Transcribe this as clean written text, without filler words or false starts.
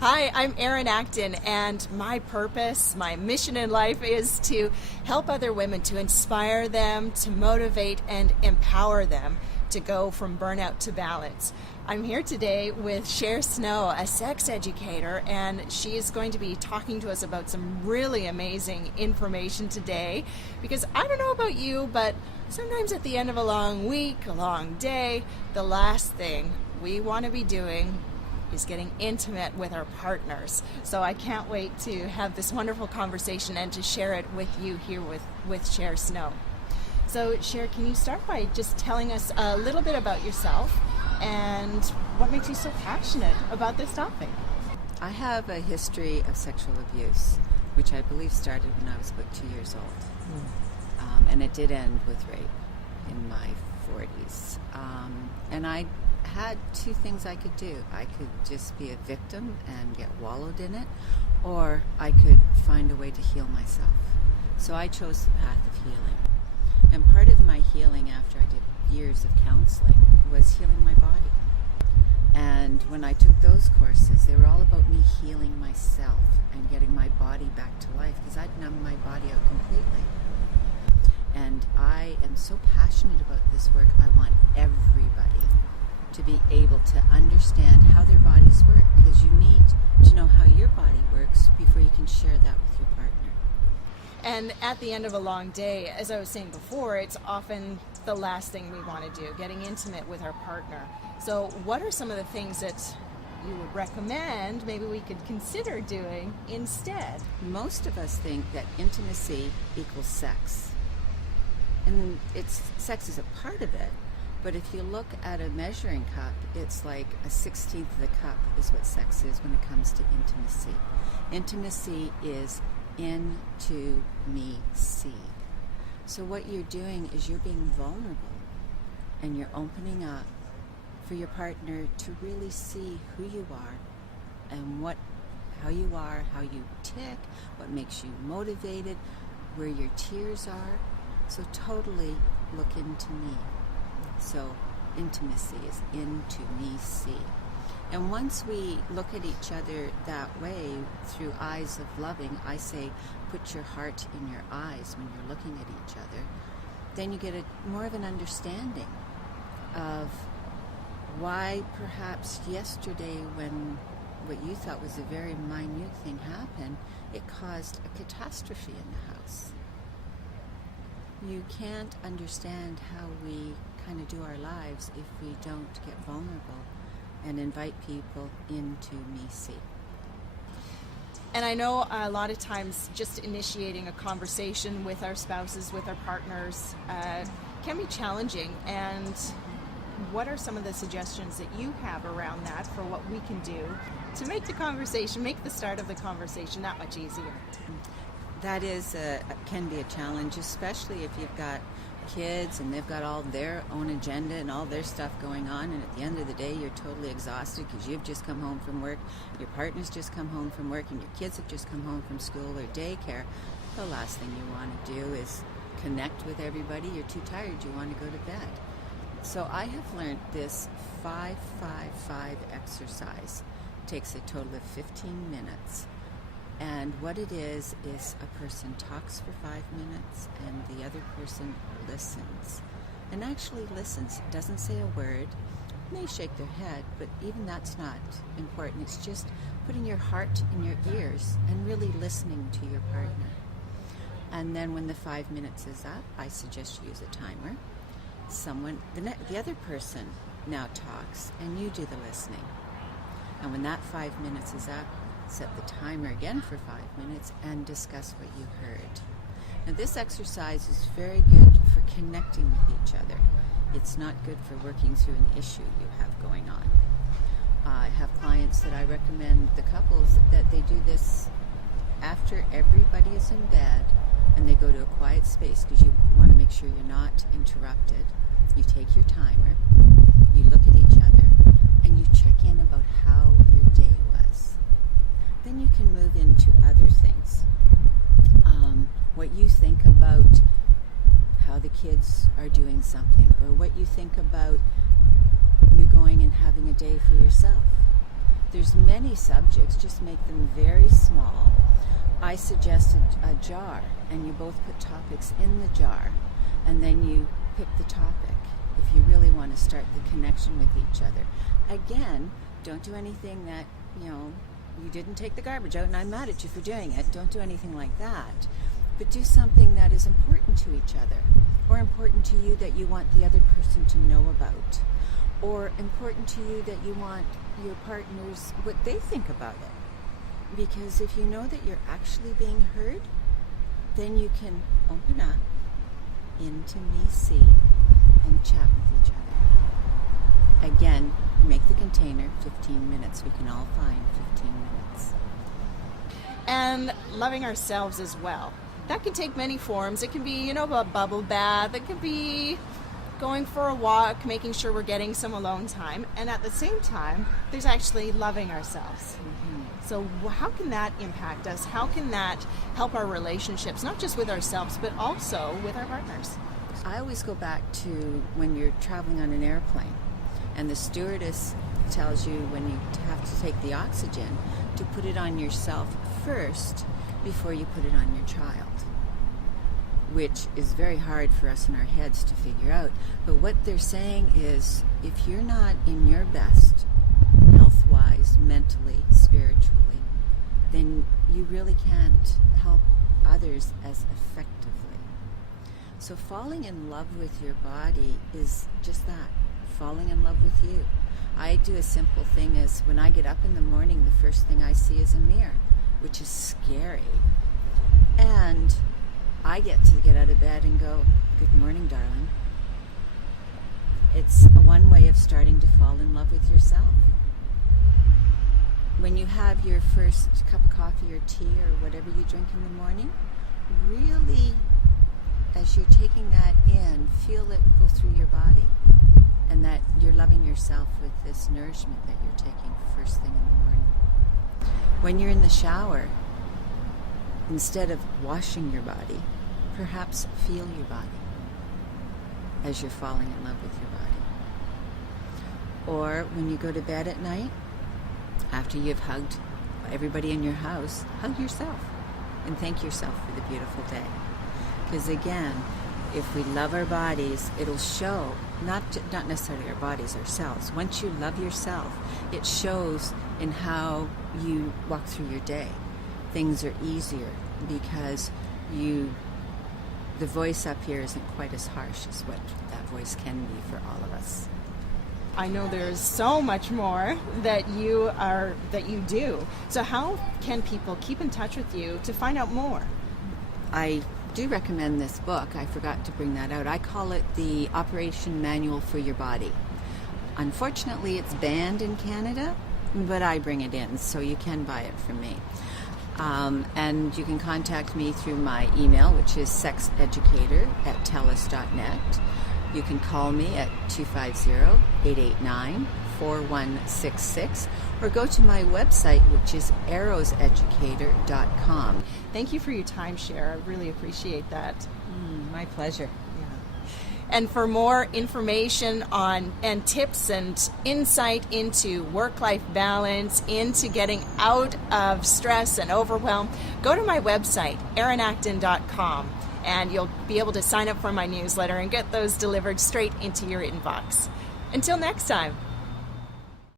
Hi, I'm Erin Acton, and my purpose, my mission in life is to help other women, to inspire them, to motivate and empower them to go from burnout to balance. I'm here today with Sher Snow, a sex educator, and she is going to be talking to us about some really amazing information today, because I don't know about you, but sometimes at the end of a long week, a long day, the last thing we want to be doing is getting intimate with our partners. So I can't wait to have this wonderful conversation and to share it with you here with Sher Snow. So Sher, can you start by just telling us a little bit about yourself and what makes you so passionate about this topic? I have a history of sexual abuse, which I believe started when I was about 2 years old. And it did end with rape in my 40s. And I had two things I could do. I could just be a victim and get wallowed in it, or I could find a way to heal myself. So I chose the path of healing. And part of my healing after I did years of counseling was healing my body. And when I took those courses, they were all about me healing myself and getting my body back to life, because I'd numbed my body out completely. And I am so passionate about this work. I want everybody to be able to understand how their bodies work, because you need to know how your body works before you can share that with your partner. And at the end of a long day, as I was saying before, it's often the last thing we want to do, getting intimate with our partner. So what are some of the things that you would recommend maybe we could consider doing instead? Most of us think that intimacy equals sex. And sex is a part of it. But if you look at a measuring cup, it's like a 16th of the cup is what sex is when it comes to intimacy. Intimacy is into me see. So what you're doing is you're being vulnerable and you're opening up for your partner to really see who you are and how you are, how you tick, what makes you motivated, where your tears are. So totally look into me. So intimacy is into me see. And once we look at each other that way through eyes of loving, I say put your heart in your eyes when you're looking at each other, then you get more of an understanding of why perhaps yesterday when what you thought was a very minute thing happened, it caused a catastrophe in the house. You can't understand how we kind of do our lives if we don't get vulnerable and invite people into me see. And I know a lot of times just initiating a conversation with our spouses, with our partners, can be challenging. And what are some of the suggestions that you have around that for what we can do to make the start of the conversation that much easier? That can be a challenge, especially if you've got kids and they've got all their own agenda and all their stuff going on, and at the end of the day you're totally exhausted because you've just come home from work, your partner's just come home from work, and your kids have just come home from school or daycare. The last thing you want to do is connect with everybody. You're too tired, you want to go to bed. So I have learned this 5-5-5 exercise. It takes a total of 15 minutes. And what it is a person talks for 5 minutes and the other person listens. And actually listens, doesn't say a word, may shake their head, but even that's not important. It's just putting your heart in your ears and really listening to your partner. And then when the 5 minutes is up, I suggest you use a timer. The other person now talks and you do the listening. And when that 5 minutes is up, set the timer again for 5 minutes and discuss what you heard. Now this exercise is very good for connecting with each other. It's not good for working through an issue you have going on. I have clients that I recommend the couples that they do this after everybody is in bed and they go to a quiet space, because you want to make sure you're not interrupted. You take your timer, you look at each other, and you check in about how your day was. Then you can move into other things. What you think about how the kids are doing something, or what you think about you going and having a day for yourself. There's many subjects, just make them very small. I suggested a jar, and you both put topics in the jar, and then you pick the topic if you really want to start the connection with each other. Again, don't do anything that, you didn't take the garbage out and I'm mad at you for doing it. Don't do anything like that. But do something that is important to each other, or important to you that you want the other person to know about, or important to you that you want your partners, what they think about it. Because if you know that you're actually being heard, then you can open up, intimacy, and chat with each other. Again, make the container 15 minutes. We can all find 15 minutes. And loving ourselves as well. That can take many forms. It can be, a bubble bath. It can be going for a walk, making sure we're getting some alone time. And at the same time, there's actually loving ourselves. So how can that impact us? How can that help our relationships, not just with ourselves, but also with our partners? I always go back to when you're traveling on an airplane and the stewardess tells you when you have to take the oxygen to put it on yourself first before you put it on your child, which is very hard for us in our heads to figure out. But what they're saying is, if you're not in your best, health-wise, mentally, spiritually, then you really can't help others as effectively. So falling in love with your body is just that, falling in love with you. I do a simple thing is when I get up in the morning, the first thing I see is a mirror, which is scary. And I get to get out of bed and go, "Good morning, darling." It's one way of starting to fall in love with yourself. When you have your first cup of coffee or tea or whatever you drink in the morning, really, as you're taking that in, feel it go through your body, and that you're loving yourself with this nourishment that you're taking first thing in the morning. When you're in the shower, instead of washing your body, perhaps feel your body as you're falling in love with your body. Or when you go to bed at night, after you've hugged everybody in your house, hug yourself and thank yourself for the beautiful day. Because again, if we love our bodies, it'll show, not necessarily our bodies, ourselves. Once you love yourself, it shows in how you walk through your day. Things are easier because the voice up here isn't quite as harsh as what that voice can be for all of us. I know there's so much more that you do. So how can people keep in touch with you to find out more? I do recommend this book. I forgot to bring that out. I call it the Operation Manual for Your Body. Unfortunately, it's banned in Canada, but I bring it in, so you can buy it from me. And you can contact me through my email, which is sexeducator@telus.net. You can call me at 250-889-4166 or go to my website, which is arrowseducator.com. Thank you for your time, Cher. I really appreciate that. My pleasure. And for more information on and tips and insight into work-life balance, into getting out of stress and overwhelm, go to my website, erinacton.com, and you'll be able to sign up for my newsletter and get those delivered straight into your inbox. Until next time.